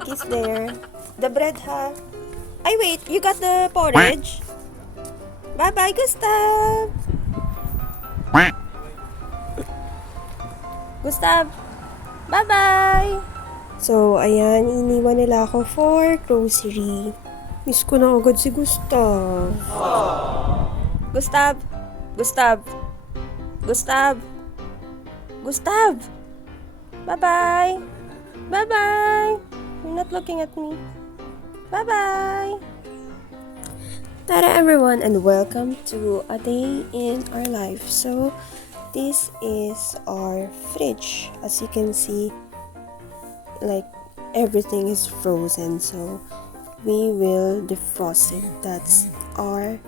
milk is there. The bread, ha? Ay, wait. You got the porridge? Bye-bye, Gustav! Gustav! Bye-bye! So, ayan. Iniwan nila ako for grocery. Miss ko na agad si Gustav. Gustav! Gustav! Gustav! Gustav! Bye-bye! Bye-bye! You're not looking at me. Bye-bye! Tada everyone and welcome to a day in our life. So, this is our fridge. As you can see, like everything is frozen. So, we will defrost it. That's our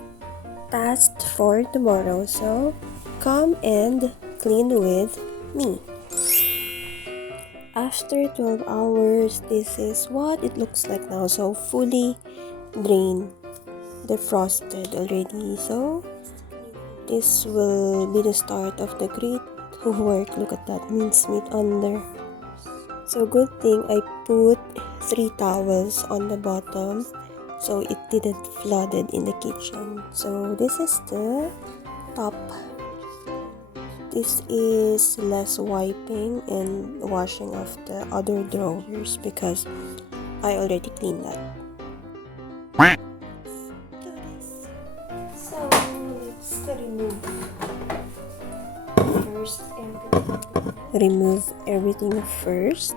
task for tomorrow. So, come and clean with me. After 12 hours, this is what it looks like now. So, fully drained, defrosted already. So, this will be the start of the great work. Look at that mincemeat under. So, good thing I put 3 towels on the bottom so it didn't flooded in the kitchen. So, this is the top. This is less wiping and washing of the other drawers because I already cleaned that. So let's remove everything first.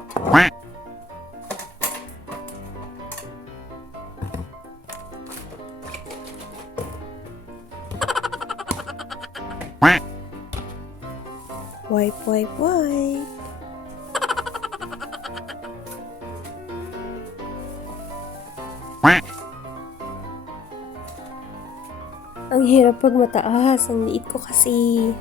Wipe, wipe, wipe. Ang hirap pag mataas. Ang liit ko kasi.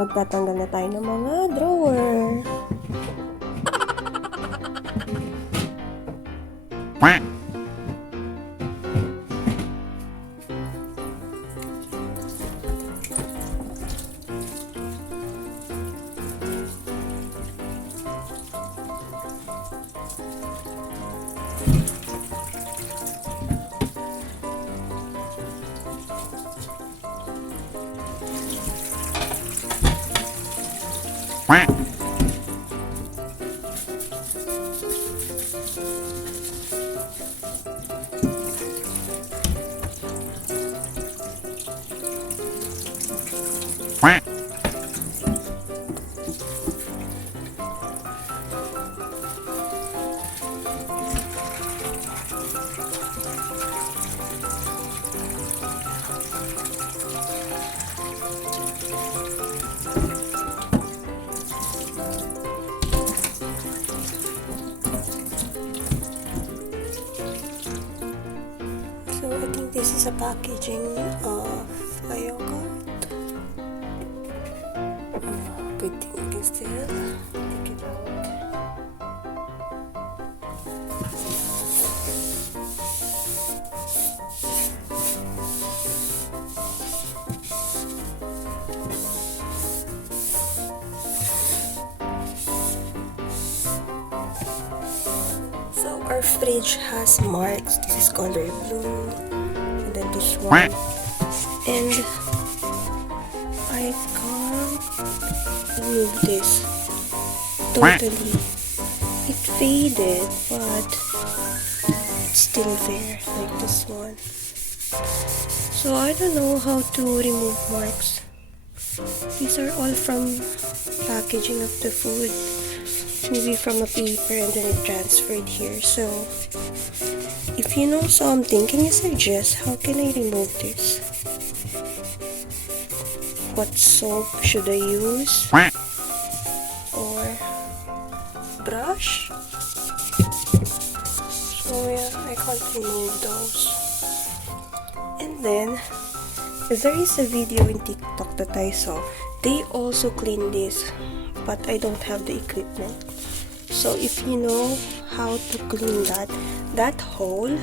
Magtatanggal na tayo ng mga drawer. This is a packaging of a yogurt. Good thing you can still take it out. So our fridge has marks. This is color blue. This one, and I can't remove this totally. It faded, but it's still there, like this one. So I don't know how to remove marks. These are all from packaging of the food, maybe from a paper and then it transferred here. So if you know something, can you suggest how can I remove this? what soap should I use, or brush. So yeah, I can't remove those. And then there is a video in TikTok that I saw. They also clean this, but I don't have the equipment. So if you know how to clean that hole,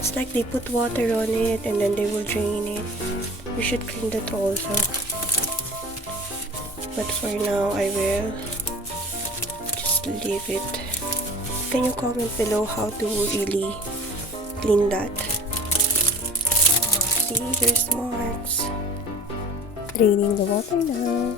it's like they put water on it and then they will drain it. You should clean that also. But for now, I will just leave it. Can you comment below how to really clean that? See, there's marks. Draining the water now.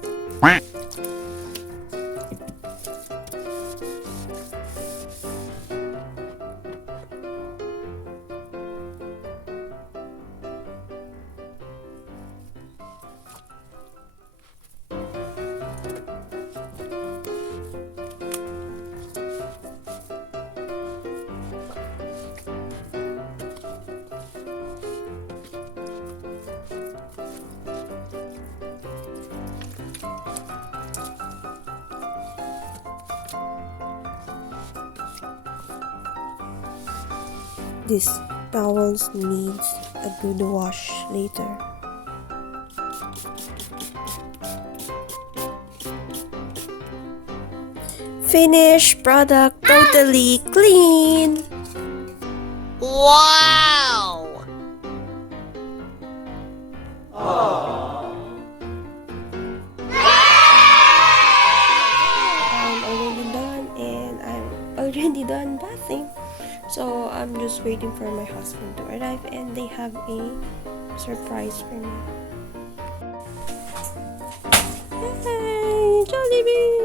This towels needs a good wash later. Finished product, totally clean. Wow! I'm already done, and I'm already done bathing. So I'm just waiting for my husband to arrive, and they have a surprise for me. Hey, Jollibee!